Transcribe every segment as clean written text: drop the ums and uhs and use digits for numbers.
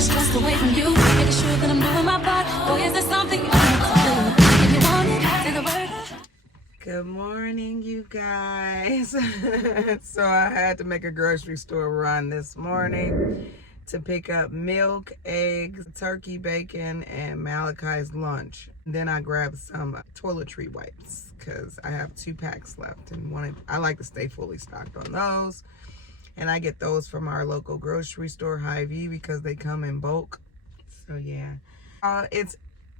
Stressed away from you, making sure that I'm doing my part. Boy, is there something you want to do? If you want it, say the word. Good morning, you guys. So I had to make a grocery store run this morning to pick up milk, eggs, turkey bacon, and Malachi's lunch. Then I grabbed some toiletry wipes because I have 2 packs left, and I like to stay fully stocked on those. And I get those from our local grocery store, Hy-Vee, because they come in bulk. So yeah,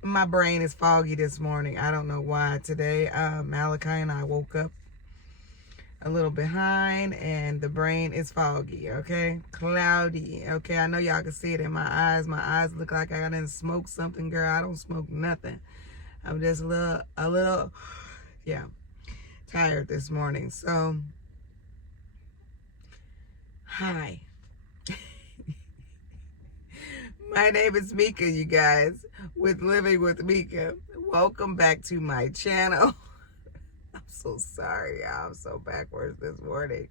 my brain is foggy this morning. I don't know why. Today, Malachi and I woke up a little behind, and the brain is foggy, okay? Cloudy, okay? I know y'all can see it in my eyes. My eyes look like I didn't smoke something, girl. I don't smoke nothing. I'm just a little, yeah, tired this morning. So, hi. My name is Meeka, you guys, with Living with Meeka. Welcome back to my channel. I'm so sorry, y'all. I'm so backwards this morning.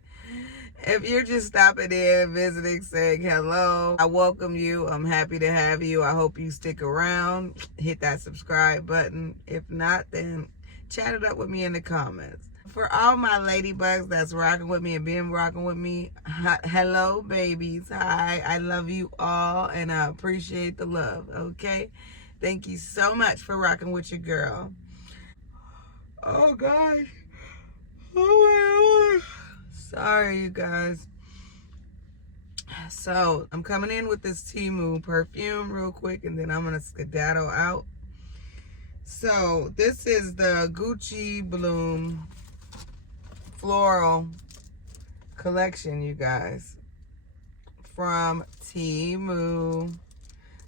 If you're just stopping in, visiting, saying hello, I welcome you. I'm happy to have you. I hope you stick around. Hit that subscribe button. If not, then chat it up with me in the comments. For all my ladybugs that's rocking with me and been rocking with me, hello, babies. Hi, I love you all, and I appreciate the love, okay? Thank you so much for rocking with your girl. Oh, gosh. Oh, my God. Sorry, you guys. So, I'm coming in with this Temu perfume real quick, and then I'm going to skedaddle out. So, this is the Gucci Bloom floral collection, you guys, from Temu.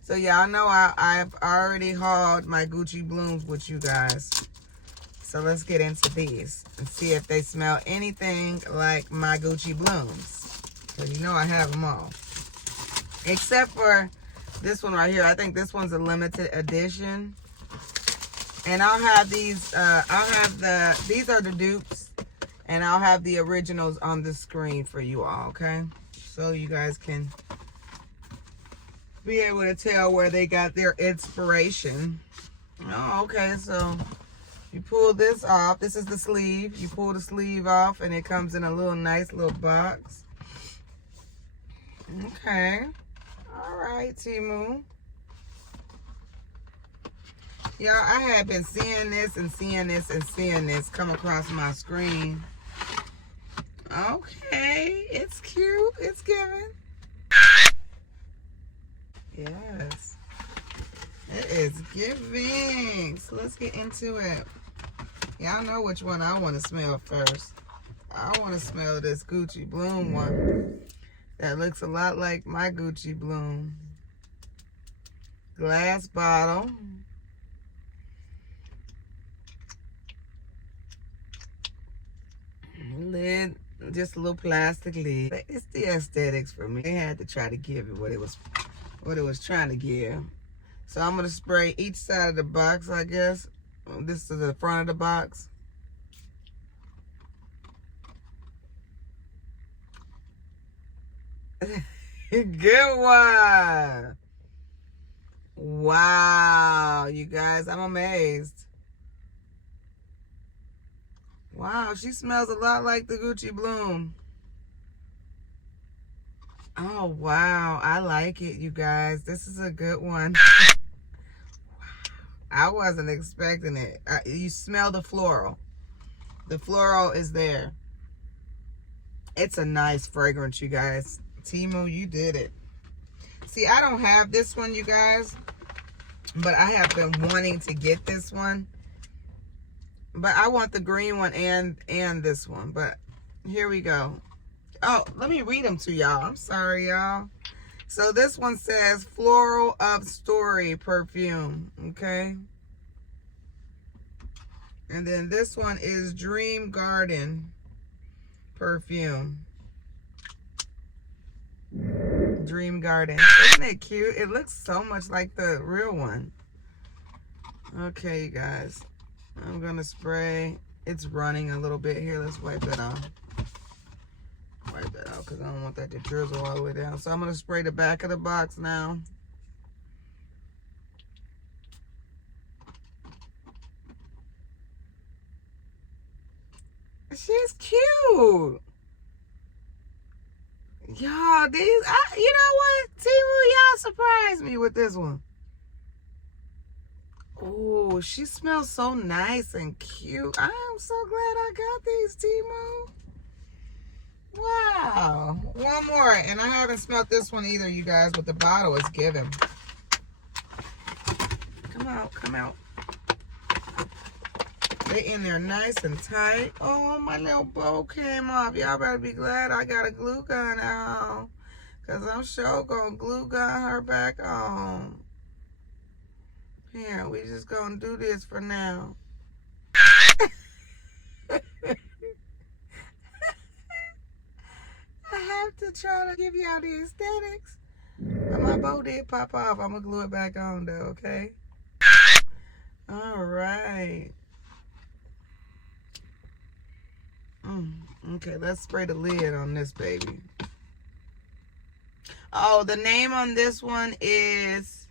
So y'all know I've already hauled my Gucci Blooms with you guys. So let's get into these and see if they smell anything like my Gucci Blooms. Because you know I have them all. Except for this one right here. I think this one's a limited edition. And I'll have these, these are the dupes. And I'll have the originals on the screen for you all, okay? So you guys can be able to tell where they got their inspiration. Oh, okay, so you pull this off. This is the sleeve. You pull the sleeve off, and it comes in a nice little box. Okay. All right, Temu. Y'all, I have been seeing this and seeing this and seeing this come across my screen. Okay, it's cute. It's giving. Yes. It is giving. So let's get into it. Y'all know which one I want to smell first. I want to smell this Gucci Bloom one. That looks a lot like my Gucci Bloom. Glass bottle. Lid. Just a little plastic lid. It's the aesthetics for me. They had to try to give it what it was trying to give. So I'm gonna spray each side of the box, I guess. This is the front of the box. Good one. Wow, you guys, I'm amazed. Wow, she smells a lot like the Gucci Bloom. Oh, wow. I like it, you guys. This is a good one. Wow. I wasn't expecting it. You smell the floral. The floral is there. It's a nice fragrance, you guys. Temu, you did it. See, I don't have this one, you guys. But I have been wanting to get this one. But I want the green one and this one. But here we go. Oh, let me read them to y'all. I'm sorry, y'all. So this one says Floral of Story Perfume. Okay. And then this one is Dream Garden Perfume. Dream Garden. Isn't it cute? It looks so much like the real one. Okay, you guys. I'm gonna spray. It's running a little bit here. Let's wipe that off. Wipe that out because I don't want that to drizzle all the way down. So I'm gonna spray the back of the box now. Y'all, these, you know what? Temu, y'all surprised me with this one. Oh, she smells so nice and cute. I am so glad I got these, Temu. Wow. One more, and I haven't smelled this one either, you guys, but the bottle is given. Come out, come out. They in there nice and tight. Oh, my little bow came off. Y'all better be glad I got a glue gun out. Because I'm sure going to glue gun her back on. Here, we just going to do this for now. I have to try to give y'all the aesthetics. My bow did pop off. I'm going to glue it back on, though, okay? All right. Okay, let's spray the lid on this baby. Oh, the name on this one is,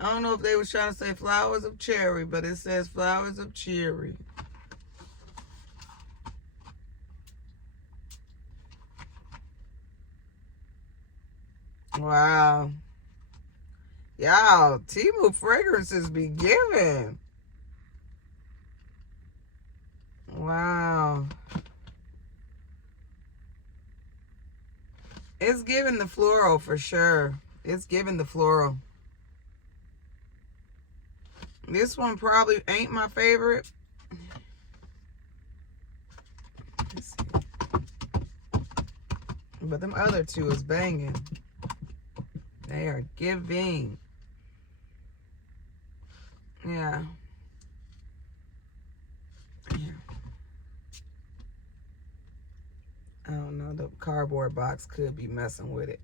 I don't know if they were trying to say Flowers of Cherry, but it says Flowers of Cherry. Wow. Y'all, Temu fragrances be giving. Wow. It's giving the floral for sure. It's giving the floral. This one probably ain't my favorite. Let's see. But them other two is banging. They are giving. Yeah. I don't know, the cardboard box could be messing with it.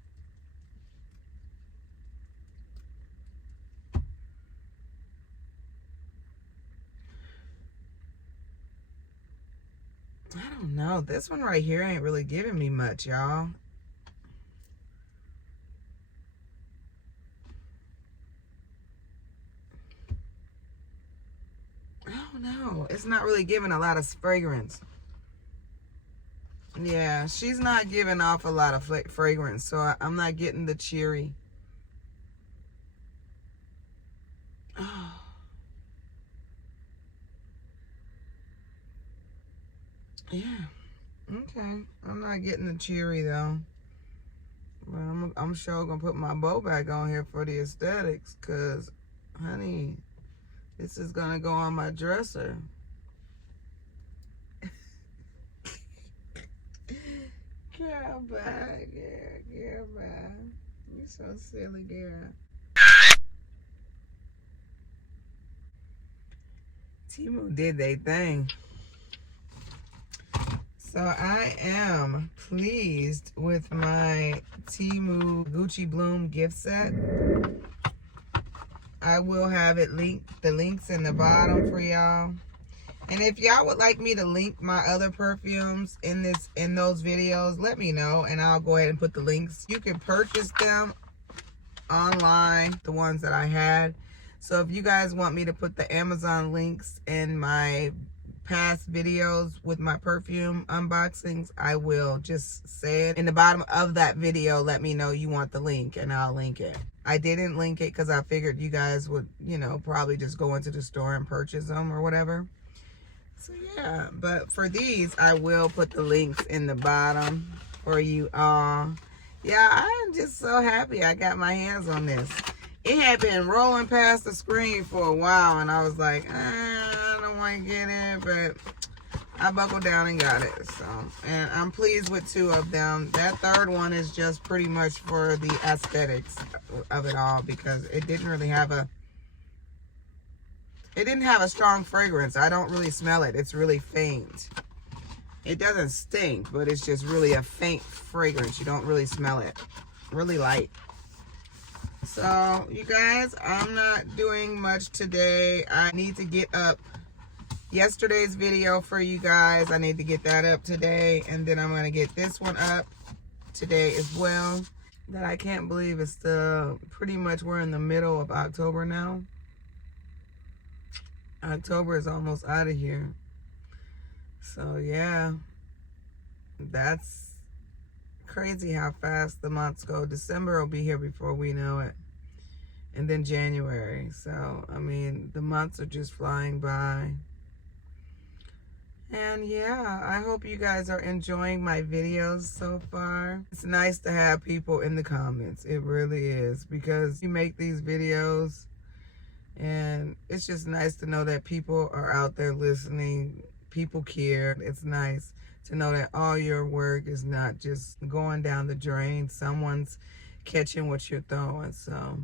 I don't know. This one right here ain't really giving me much, y'all. I don't know. It's not really giving a lot of fragrance. Yeah, she's not giving off a lot of fragrance, so I'm not getting the cheery. Oh. Yeah, okay. I'm not getting the cheery though. But I'm sure gonna put my bow back on here for the aesthetics, cause, honey, this is gonna go on my dresser. Girl, bye, girl, bye. You're so silly, girl. Temu did they thing. So I am pleased with my Temu Gucci Bloom gift set. I will have it linked, the links in the bottom for y'all. And if y'all would like me to link my other perfumes in those videos, let me know and I'll go ahead and put the links. You can purchase them online, the ones that I had. So if you guys want me to put the Amazon links in my past videos with my perfume unboxings, I will. Just say it in the bottom of that video. Let me know you want the link and I'll link it. I didn't link it because I figured you guys would, you know, probably just go into the store and purchase them or whatever. So yeah, but for these, I will put the links in the bottom for you all. Yeah, I'm just so happy I got my hands on this. It had been rolling past the screen for a while, and I was like, I don't want to get it, but I buckled down and got it. So, and I'm pleased with 2 of them. That third one is just pretty much for the aesthetics of it all, because it didn't really have a strong fragrance. I don't really smell it. It's really faint. It doesn't stink, but it's just really a faint fragrance. You don't really smell it. Really light. So, you guys, I'm not doing much today. I need to get up yesterday's video for you guys. I need to get that up today. And then I'm going to get this one up today as well. That I can't believe it's still pretty much, we're in the middle of October now. October is almost out of here. So, yeah. That's crazy how fast the months go. December will be here before we know it. And then January. So, I mean, the months are just flying by. And yeah, I hope you guys are enjoying my videos so far. It's nice to have people in the comments. It really is, because you make these videos and it's just nice to know that people are out there listening. People care. It's nice to know that all your work is not just going down the drain. Someone's catching what you're throwing. So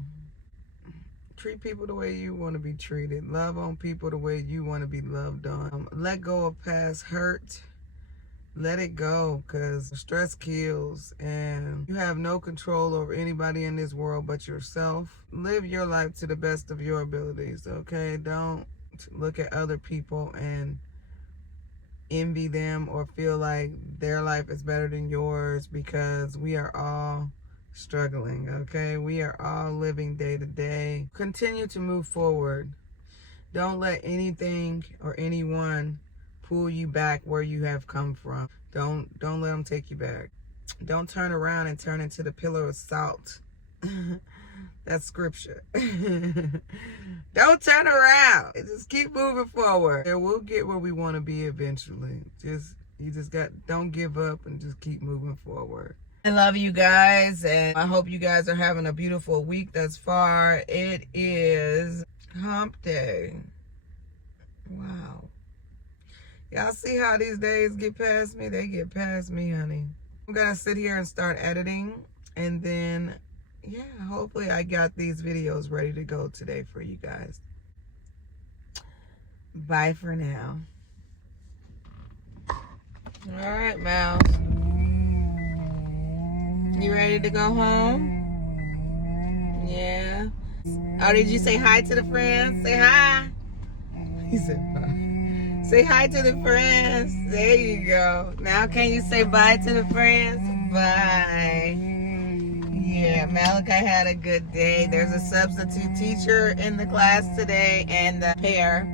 treat people the way you want to be treated. Love on people the way you want to be loved on. Let go of past hurt. Let it go, because stress kills and you have no control over anybody in this world but yourself. Live your life to the best of your abilities, okay? Don't look at other people and envy them or feel like their life is better than yours, because we are all struggling, okay? We are all living day to day. Continue to move forward. Don't let anything or anyone pull you back where you have come from. Don't let them take you back. Don't turn around and turn into the pillar of salt. That's scripture. Don't turn around. Just keep moving forward. And we'll get where we want to be eventually. Don't give up and just keep moving forward. I love you guys, and I hope you guys are having a beautiful week thus far. It is hump day. Wow. Y'all see how these days get past me? They get past me, honey. I'm gonna sit here and start editing, and then, yeah, hopefully I got these videos ready to go today for you guys. Bye for now. All right, Mouse. You ready to go home? Yeah. Oh, did you say hi to the friends? Say hi. He said bye. Say hi to the friends. There you go. Now can you say bye to the friends? Bye. Yeah, Malachi had a good day. There's a substitute teacher in the class today and the pair.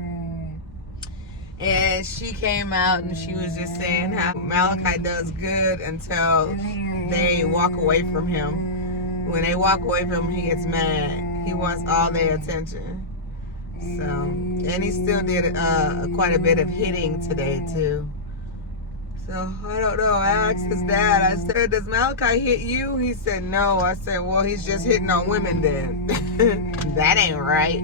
And she came out and she was just saying how Malachi does good until they walk away from him. When they walk away from him, he gets mad. He wants all their attention. So, and he still did quite a bit of hitting today too. So, I don't know. I asked his dad, I said, does Malachi hit you? He said, no. I said, well, he's just hitting on women then. That ain't right.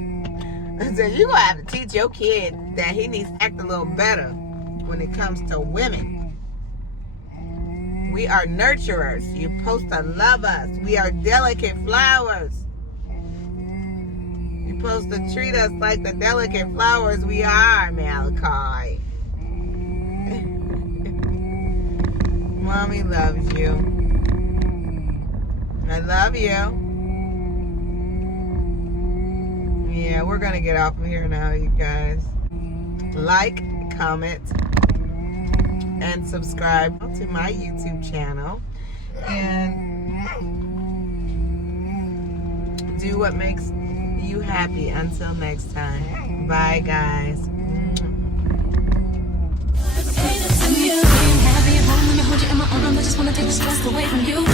I said, you're going to have to teach your kid that he needs to act a little better when it comes to women. We are nurturers. You're supposed to love us. We are delicate flowers. You're supposed to treat us like the delicate flowers we are, Malachi. Mommy loves you. I love you. Yeah, we're going to get off of here now, you guys. Like, comment, and subscribe to my YouTube channel. And do what makes you happy. Until next time. Bye, guys. Happy at home, let me hold you in my arms. I just want to take the stress away from you.